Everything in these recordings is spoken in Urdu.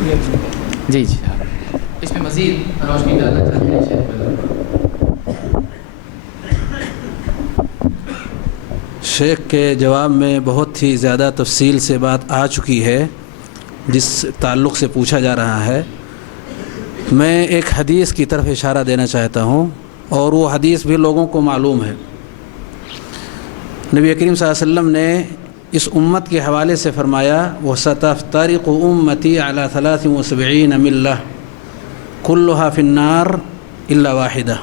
جی اس میں مزید روشنی ڈالنا چاہتے ہیں شیخ کے جواب میں بہت ہی زیادہ تفصیل سے بات آ چکی ہے جس تعلق سے پوچھا جا رہا ہے۔ میں ایک حدیث کی طرف اشارہ دینا چاہتا ہوں، اور وہ حدیث بھی لوگوں کو معلوم ہے۔ نبی کریم صلی اللہ علیہ وسلم نے اس امت کے حوالے سے فرمایا وَسَتَفْتَرِقُ أُمَّتِي عَلَى 73 مِلَّةٍ كُلُّهَا فِي النَّارِ إِلَّا وَاحِدَةً،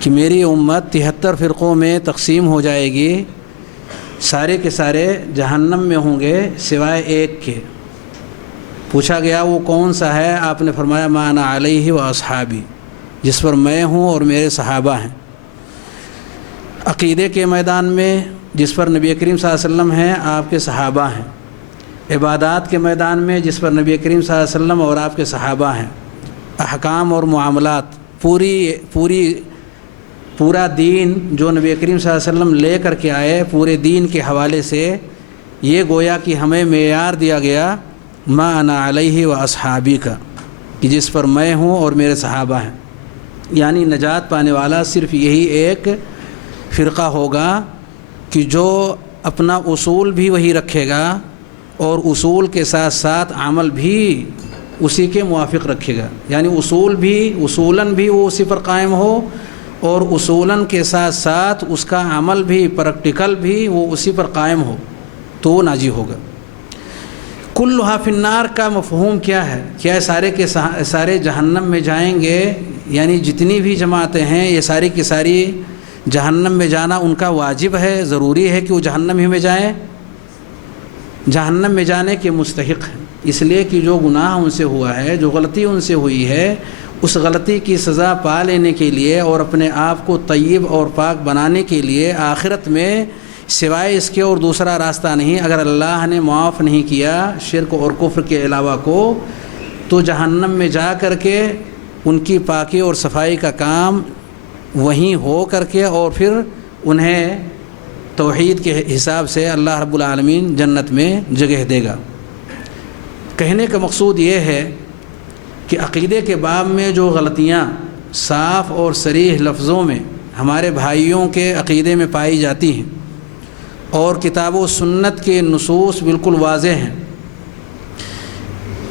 کہ میری امت 73 فرقوں میں تقسیم ہو جائے گی، سارے کے سارے جہنم میں ہوں گے سوائے ایک کے۔ پوچھا گیا وہ کون سا ہے؟ آپ نے فرمایا مَا أَنَا عَلَيْهِ وَأَصْحَابِي، جس پر میں ہوں اور میرے صحابہ ہیں۔ عقیدے کے میدان میں جس پر نبی کریم صلی اللہ علیہ وسلم ہیں، آپ کے صحابہ ہیں۔ عبادات کے میدان میں جس پر نبی کریم صلی اللہ علیہ وسلم اور آپ کے صحابہ ہیں۔ احکام اور معاملات پورا دین جو نبی کریم صلی اللہ علیہ وسلم لے کر کے آئے، پورے دین کے حوالے سے یہ گویا کہ ہمیں معیار دیا گیا ما انا علیہ و اصحابی کا، کہ جس پر میں ہوں اور میرے صحابہ ہیں۔ یعنی نجات پانے والا صرف یہی ایک فرقہ ہوگا کہ جو اپنا اصول بھی وہی رکھے گا اور اصول کے ساتھ ساتھ عمل بھی اسی کے موافق رکھے گا۔ یعنی اصولاً بھی وہ اسی پر قائم ہو، اور اصولاً کے ساتھ ساتھ اس کا عمل بھی، پریکٹیکل بھی وہ اسی پر قائم ہو، تو وہ ناجی ہوگا۔ کلھا فی النار کا مفہوم کیا ہے؟ کیا سارے کے سارے جہنم میں جائیں گے؟ یعنی جتنی بھی جماعتیں ہیں یہ ساری کی ساری جہنم میں جانا ان کا واجب ہے، ضروری ہے کہ وہ جہنم ہی میں جائیں؟ جہنم میں جانے کے مستحق ہیں، اس لیے کہ جو گناہ ان سے ہوا ہے، جو غلطی ان سے ہوئی ہے، اس غلطی کی سزا پا لینے کے لیے اور اپنے آپ کو طیب اور پاک بنانے کے لیے آخرت میں سوائے اس کے اور دوسرا راستہ نہیں۔ اگر اللہ نے معاف نہیں کیا شرک اور کفر کے علاوہ کو، تو جہنم میں جا کر کے ان کی پاکی اور صفائی کا کام وہیں ہو کر کے، اور پھر انہیں توحید کے حساب سے اللہ رب العالمین جنت میں جگہ دے گا۔ کہنے کا مقصود یہ ہے کہ عقیدے کے باب میں جو غلطیاں صاف اور صریح لفظوں میں ہمارے بھائیوں کے عقیدے میں پائی جاتی ہیں، اور کتاب و سنت کے نصوص بالکل واضح ہیں،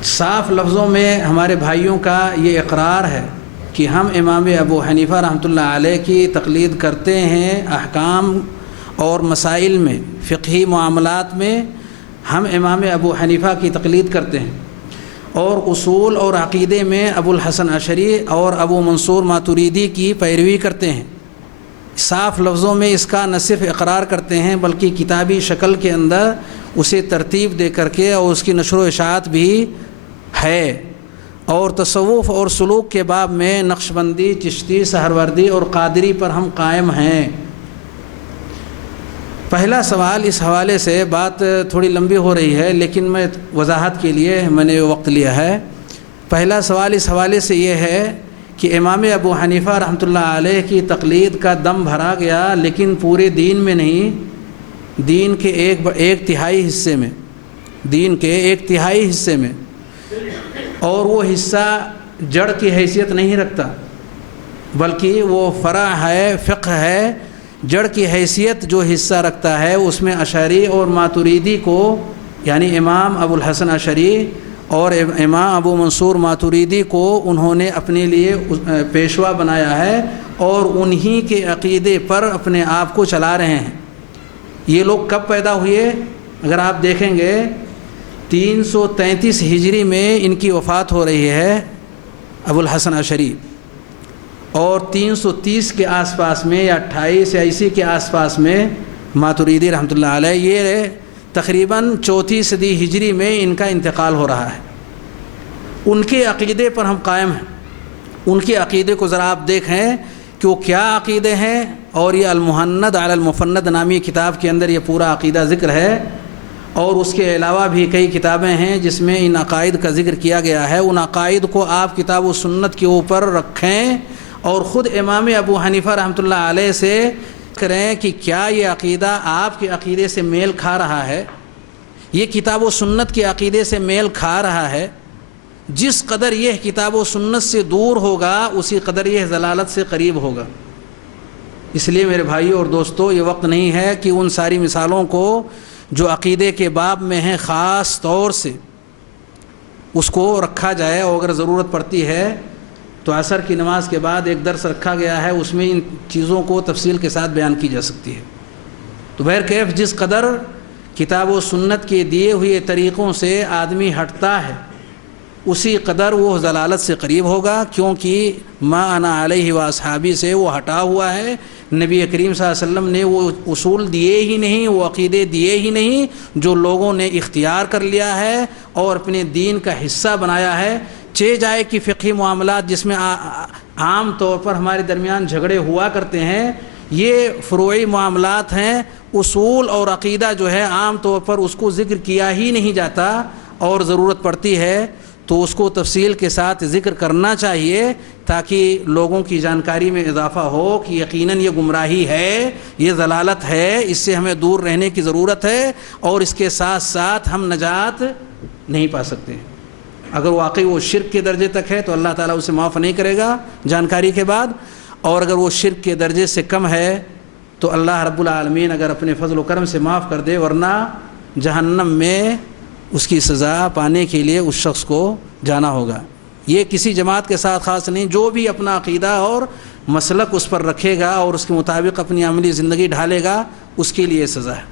صاف لفظوں میں ہمارے بھائیوں کا یہ اقرار ہے کہ ہم امام ابو حنیفہ رحمۃ اللہ علیہ کی تقلید کرتے ہیں، احکام اور مسائل میں، فقہی معاملات میں ہم امام ابو حنیفہ کی تقلید کرتے ہیں، اور اصول اور عقیدے میں ابو الحسن اشعری اور ابو منصور ماتریدی کی پیروی کرتے ہیں۔ صاف لفظوں میں اس کا نہ صرف اقرار کرتے ہیں بلکہ کتابی شکل کے اندر اسے ترتیب دے کر کے اور اس کی نشر و اشاعت بھی ہے۔ اور تصوف اور سلوک کے باب میں نقشبندی، چشتی، سہروردی اور قادری پر ہم قائم ہیں۔ پہلا سوال اس حوالے سے، بات تھوڑی لمبی ہو رہی ہے لیکن میں وضاحت کے لیے میں نے وقت لیا ہے۔ پہلا سوال اس حوالے سے یہ ہے کہ امام ابو حنیفہ رحمۃ اللہ علیہ کی تقلید کا دم بھرا گیا، لیکن پورے دین میں نہیں، دین کے ایک تہائی حصے میں، دین کے ایک تہائی حصے میں، اور وہ حصہ جڑ کی حیثیت نہیں رکھتا بلکہ وہ فرع ہے، فقہ ہے۔ جڑ کی حیثیت جو حصہ رکھتا ہے اس میں اشعری اور ماتریدی کو، یعنی امام ابو الحسن اشعری اور امام ابو منصور ماتریدی کو انہوں نے اپنے لیے پیشوا بنایا ہے، اور انہی کے عقیدے پر اپنے آپ کو چلا رہے ہیں۔ یہ لوگ کب پیدا ہوئے؟ اگر آپ دیکھیں گے 333 ہجری میں ان کی وفات ہو رہی ہے ابو الحسن اشعری، اور 330 کے آس پاس میں یا 28 یا اسی کے آس پاس میں ماتریدی رحمۃ اللہ علیہ۔ یہ تقریباً 4 صدی ہجری میں ان کا انتقال ہو رہا ہے۔ ان کے عقیدے پر ہم قائم ہیں۔ ان کے عقیدے کو ذرا آپ دیکھیں کہ وہ کیا عقیدے ہیں، اور یہ المحند علی المفند نامی کتاب کے اندر یہ پورا عقیدہ ذکر ہے، اور اس کے علاوہ بھی کئی کتابیں ہیں جس میں ان عقائد کا ذکر کیا گیا ہے۔ ان عقائد کو آپ کتاب و سنت کے اوپر رکھیں اور خود امام ابو حنیفہ رحمۃ اللہ علیہ سے کریں کہ کیا یہ عقیدہ آپ کے عقیدے سے میل کھا رہا ہے، یہ کتاب و سنت کے عقیدے سے میل کھا رہا ہے، جس قدر یہ کتاب و سنت سے دور ہوگا اسی قدر یہ ضلالت سے قریب ہوگا۔ اس لیے میرے بھائیوں اور دوستو، یہ وقت نہیں ہے کہ ان ساری مثالوں کو جو عقیدے کے باب میں ہیں خاص طور سے اس کو رکھا جائے، اور اگر ضرورت پڑتی ہے تو عصر کی نماز کے بعد ایک درس رکھا گیا ہے، اس میں ان چیزوں کو تفصیل کے ساتھ بیان کی جا سکتی ہے۔ تو بہرکیف جس قدر کتاب و سنت کے دیے ہوئے طریقوں سے آدمی ہٹتا ہے اسی قدر وہ ضلالت سے قریب ہوگا، کیونکہ ما انا علیہ و اصحابی سے وہ ہٹا ہوا ہے۔ نبی کریم صلی اللہ علیہ وسلم نے وہ اصول دیے ہی نہیں، وہ عقیدے دیے ہی نہیں جو لوگوں نے اختیار کر لیا ہے اور اپنے دین کا حصہ بنایا ہے۔ چہ جائے کہ فقہی معاملات جس میں عام طور پر ہمارے درمیان جھگڑے ہوا کرتے ہیں، یہ فروعی معاملات ہیں۔ اصول اور عقیدہ جو ہے عام طور پر اس کو ذکر کیا ہی نہیں جاتا، اور ضرورت پڑتی ہے تو اس کو تفصیل کے ساتھ ذکر کرنا چاہیے تاکہ لوگوں کی جانکاری میں اضافہ ہو کہ یقیناً یہ گمراہی ہے، یہ ضلالت ہے، اس سے ہمیں دور رہنے کی ضرورت ہے، اور اس کے ساتھ ساتھ ہم نجات نہیں پا سکتے۔ اگر واقعی وہ شرک کے درجے تک ہے تو اللہ تعالیٰ اسے معاف نہیں کرے گا جانکاری کے بعد، اور اگر وہ شرک کے درجے سے کم ہے تو اللہ رب العالمین اگر اپنے فضل و کرم سے معاف کر دے، ورنہ جہنم میں اس کی سزا پانے کے لیے اس شخص کو جانا ہوگا۔ یہ کسی جماعت کے ساتھ خاص نہیں، جو بھی اپنا عقیدہ اور مسلک اس پر رکھے گا اور اس کے مطابق اپنی عملی زندگی ڈھالے گا اس کے لیے سزا ہے۔